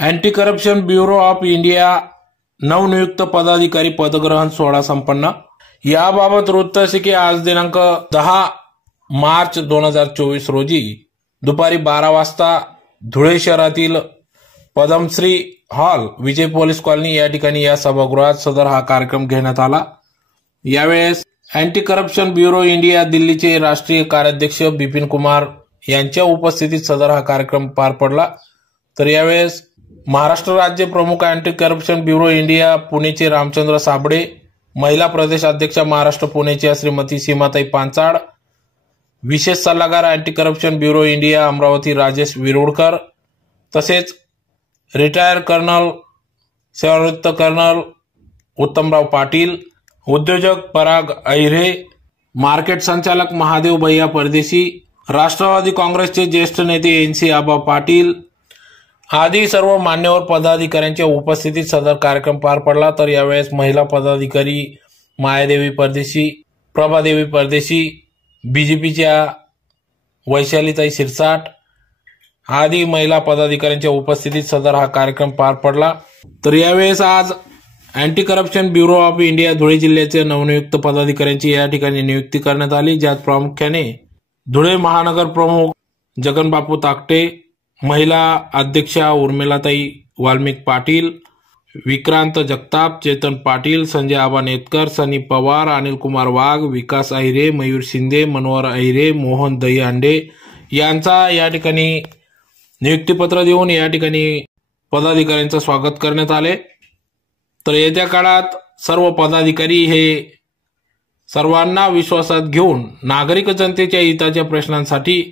Anti corruption bureau of India नवनियुक्त पदाधिकारी पदग्रहण सोहळा संपन्न। याबाबत वृत्त असे की आज दिनांक 10 मार्च 2024 रोजी दुपारी 12 वाजता धुळे शहरातील पद्मश्री हॉल विजय पोलीस कॉलनी या ठिकाणी या सभागृहात सदर हा कार्यक्रम घेण्यात आला। यावेळेस अँटी करप्शन ब्युरो इंडिया दिल्लीचे राष्ट्रीय कार्याध्यक्ष बिपिन कुमार यांच्या उपस्थितीत सदर हा कार्यक्रम पार पडला। तर यावेळेस महाराष्ट्र राज्य प्रमुख अँटी करप्शन ब्युरो इंडिया पुणेचे रामचंद्र साबळे, महिला प्रदेश अध्यक्ष महाराष्ट्र पुणेच्या श्रीमती सीमाताई पांचाळ, विशेष सल्लागार anti corruption bureau India Amravati Rajesh Virudkar, तसेच रिटायर कर्नल सेवानिवृत्त कर्नल उत्तमराव पाटील, उद्योजक पराग अहिरे, मार्केट संचालक महादेव भैया परदेशी, राष्ट्रवादी काँग्रेसचे ज्येष्ठ नेते NC आबा पाटील आदी सर्व मान्यवर पदाधिकाऱ्यांच्या उपस्थितीत सदर कार्यक्रम पार पडला। तर यावेळेस महिला पदाधिकारी मायादेवी परदेशी, प्रभादेवी परदेशी, BJPच्या वैशालीताई शिरसाट आदी महिला पदाधिकाऱ्यांच्या उपस्थितीत सदर हा कार्यक्रम पार पडला। तर यावेळेस आज anti corruption bureau of India Dhule जिल्ह्याचे नवनियुक्त पदाधिकाऱ्यांची या ठिकाणी नियुक्ती करण्यात आली, ज्यात प्रामुख्याने धुळे महानगर प्रमुख जगनबापू ताकटे, महिला अध्यक्षा उर्मिलाताई वाल्मिक पाटील, विक्रांत जगताप, चेतन पाटील, संजय आबा नेतकर, सनी पवार, अनिल कुमार वाघ, विकास अहिरे, मयूर शिंदे, मनोहर अहिरे, मोहन दहीहंडे यांचा या ठिकाणी नियुक्तीपत्र देऊन या ठिकाणी पदाधिकाऱ्यांचं स्वागत करण्यात आले। तर येत्या काळात सर्व पदाधिकारी हे सर्वांना विश्वासात घेऊन नागरिक जनतेच्या हिताच्या प्रश्नांसाठी,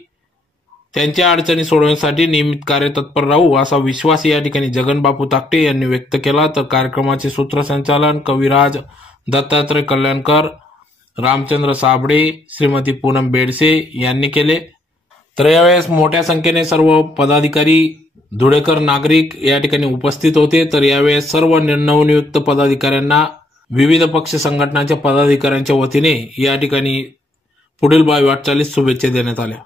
त्यांच्या अडचणी सोडवण्यासाठी नियमित कार्यतत्पर राहू असा विश्वास या ठिकाणी जगनबापू ताकटे यांनी व्यक्त केला। तर कार्यक्रमाचे सूत्रसंचालन कविराज दत्तात्रय कल्याणकर, रामचंद्र साबळे, श्रीमती पूनम बेडसे यांनी केले। तर यावेळेस मोठ्या संख्येने सर्व पदाधिकारी, धुळेकर नागरिक या ठिकाणी उपस्थित होते। तर यावेळेस सर्व नवनियुक्त पदाधिकाऱ्यांना विविध पक्ष संघटनांच्या पदाधिकाऱ्यांच्या वतीने या ठिकाणी पुढील वाटचालीस शुभेच्छा देण्यात आल्या।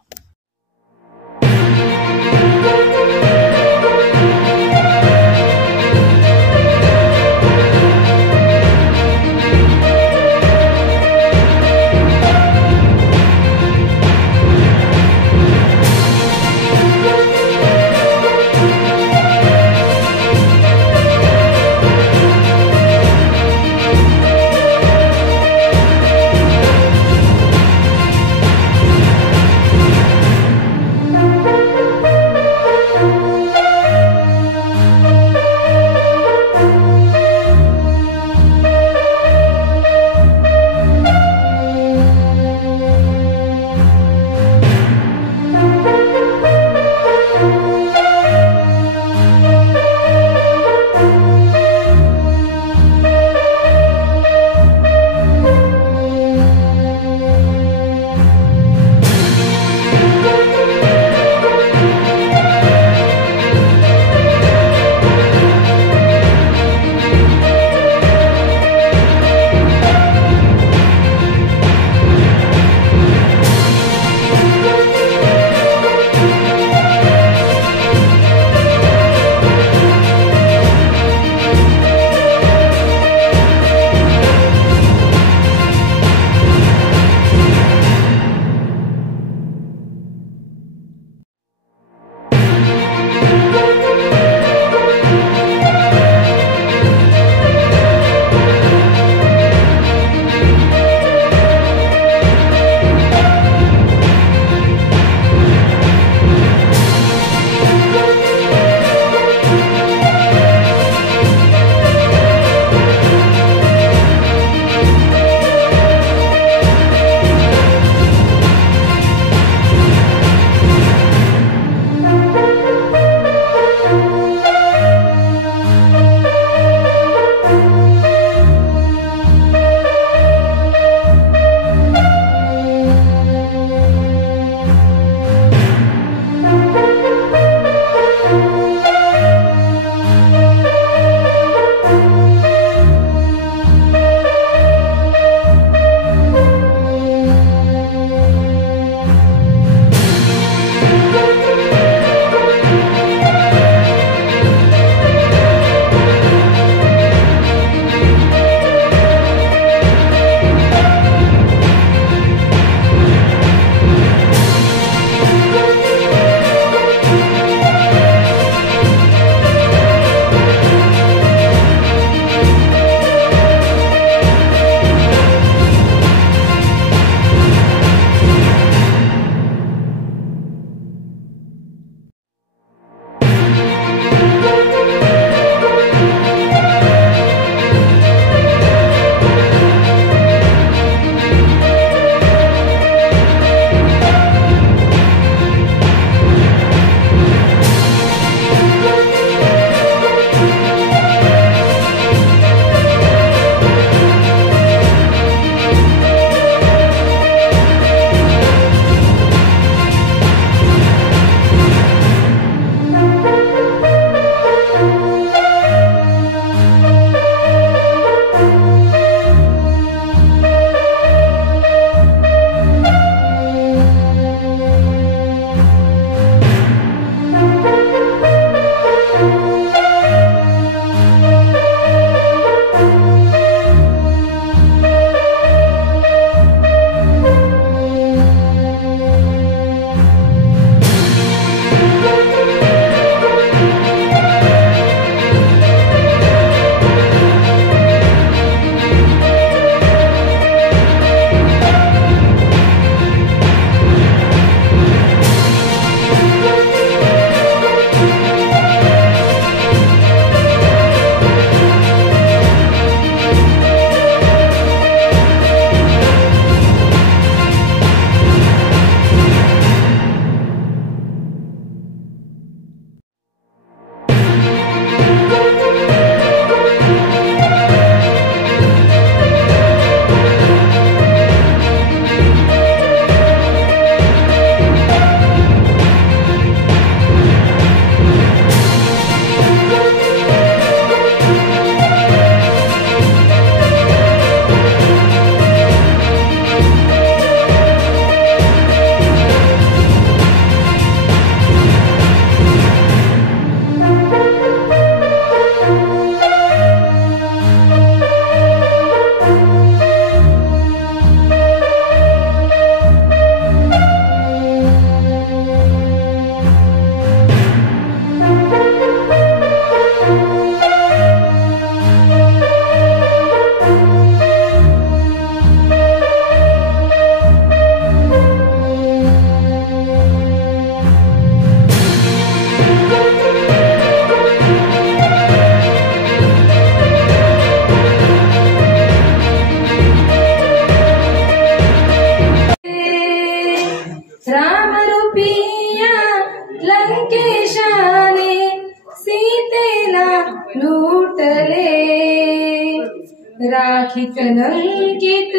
राखी कलंकित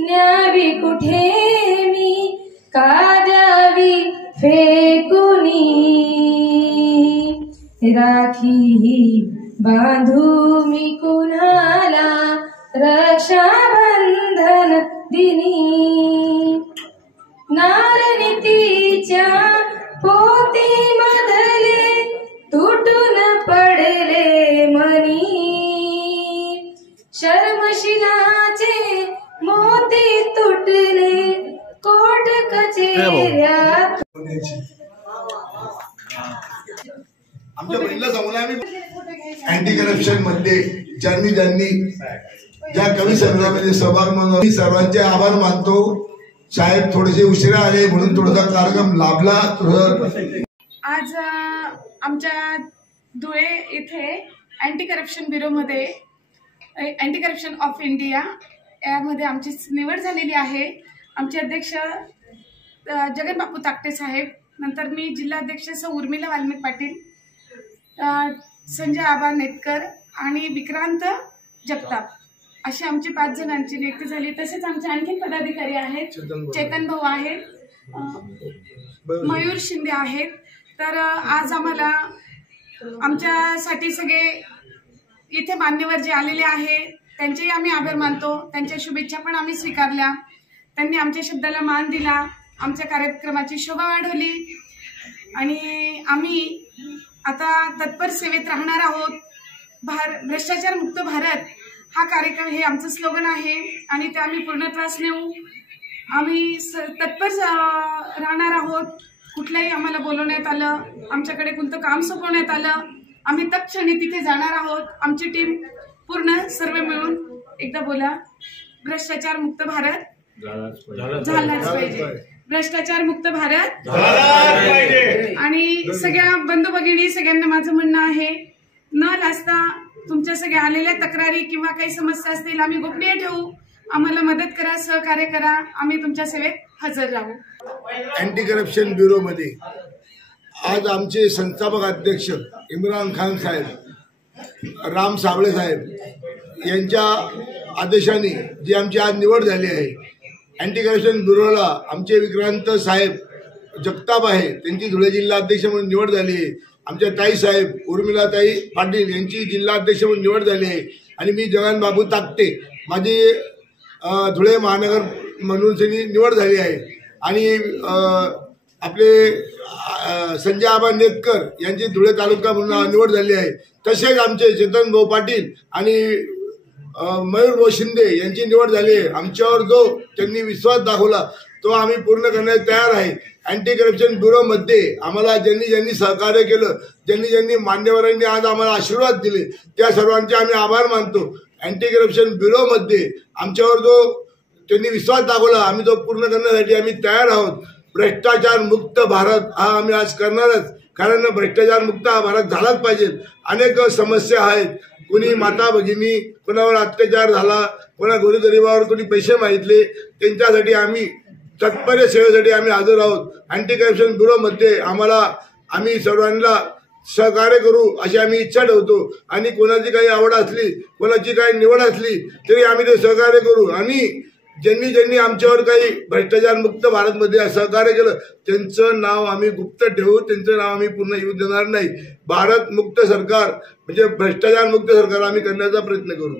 न्यावी कुठे मी, का द्यावी फेकुनी, राखी बांधू मी कुणाला रक्षाबंधन दिनी, नारनीतीच्या पोती मधले तुटून पडले मनी, शर्मशिलाचे मोती तुटले कोर्ट कचेऱ्यात। आमच्या बहिणीला सांगून आम्ही अँटी करप्शन मध्ये ज्यांनी ज्या कवी संमेलनामध्ये सहभाग नोंदवला मी सर्वांचे आभार मानतो। साहेब थोडेसे उशिरा आले म्हणून थोडासा कार्यक्रम लाभला। आज आमच्या धुळे इथे अँटी करप्शन ब्युरोमध्ये अँटी करप्शन ऑफ इंडिया यामध्ये आमची निवड झालेली आहे। आमचे अध्यक्ष जगनबापू ताकटे साहेब, नंतर मी जिल्हाध्यक्ष सौ उर्मिला वाल्मिक पाटील, संजय आबा नेतकर आणि विक्रांत जगताप अशी आमची 5 जणांची नियुक्ती झाली। तसेच आमचे आणखी पदाधिकारी आहेत, चेतन भाऊ आहेत, मयूर शिंदे आहेत। तर आज आम्हाला आमच्यासाठी सगळे इथे मान्यवर जे आलेले आहे त्यांचेही आम्ही आभार मानतो। त्यांच्या शुभेच्छा पण आम्ही स्वीकारल्या, त्यांनी आमच्या शब्दाला मान दिला, आमच्या कार्यक्रमाची शोभा वाढवली आणि आम्ही आता तत्पर सेवेत राहणार आहोत। भ्रष्टाचार मुक्त भारत हा कार्यक्रम हे आमचं स्लोगन आहे आणि ते आम्ही पूर्णत्वास नेऊ। आम्ही तत्पर राहणार आहोत। कुठल्याही आम्हाला बोलवण्यात आलं, आमच्याकडे कोणतं काम सोपवण्यात आलं, आम्ही तत्क्षणी तिथे जाणार आहोत। आमची टीम पूर्ण सर्व मिळून एकदा बोला, भ्रष्टाचार मुक्त भारत झालाच पाहिजे, भ्रष्टाचार मुक्त भारत झालाच पाहिजे। आणि सगळ्या बंधू भगिनी सगळ्यांना माझं म्हणणं आहे, न लाजता तुमच्या सगळ्या आलेल्या तक्रारी किंवा काही समस्या असतील आम्ही गोपनीय ठेवू, आम्हाला मदत करा, सहकार्य करा, आम्ही तुमच्या सेवेत हजर राहू। अँटी करप्शन ब्युरो मध्ये आज आमचे संस्थापक अध्यक्ष इम्रान खान साहेब, राम साबळे साहेब यांच्या आदेशाने जी आमची आज निवड झाली आहे, अँटी करप्शन ब्युरोला आमचे विक्रांत साहेब जगताप आहे त्यांची धुळे जिल्हा अध्यक्ष म्हणून निवड झाली आहे। आमच्या ताई साहेब उर्मिलाताई पाटील यांची जिल्हा अध्यक्ष म्हणून निवड झाली आहे आणि मी जगनबापू ताकटे माझी धुळे महानगर म्हणून निवड झाली आहे आणि आपले संजय आबा नेतकर यांची धुळे तालुका म्हणून निवड झाली आहे। तसेच आमचे चेतन भाऊ पाटील आणि मयूर भाऊ शिंदे यांची निवड झाली आहे। आमच्यावर जो त्यांनी विश्वास दाखवला तो आम्ही पूर्ण करण्यास तयार आहे। अँटी करप्शन ब्युरोमध्ये आम्हाला ज्यांनी सहकार्य केलं, ज्यांनी मान्यवरांनी आज आम्हाला आशीर्वाद दिले, त्या सर्वांचे आम्ही आभार मानतो। अँटी करप्शन ब्युरोमध्ये आमच्यावर जो त्यांनी विश्वास दाखवला आम्ही तो पूर्ण करण्यासाठी आम्ही तयार आहोत। भ्रष्टाचार मुक्त भारत हा आम्ही आज करणारच, कारण भ्रष्टाचार मुक्त हा भारत झालाच पाहिजे। अनेक समस्या आहेत, कोणी माता भगिनी, कोणावर अत्याचार झाला, कोणा गोरगरिबावर कोणी पैसे मागितले, त्यांच्यासाठी आम्ही तत्पर सेवेसाठी आम्ही हजर आहोत। अँटी करप्शन ब्युरोमध्ये आम्ही सर्वांना सहकार्य करू अशी आम्ही इच्छा ठेवतो आणि कोणाची काही आवड असली, कोणाची काही निवड असली तरी आम्ही ते सहकार्य करू आणि ज्यांनी आमच्यावर काही भ्रष्टाचार मुक्त भारतमध्ये सहकार्य केलं त्यांचं नाव आम्ही गुप्त ठेवू, त्यांचं नाव आम्ही पूर्ण येऊ देणार नाही। भारत मुक्त सरकार म्हणजे भ्रष्टाचार मुक्त सरकार आम्ही करण्याचा प्रयत्न करू।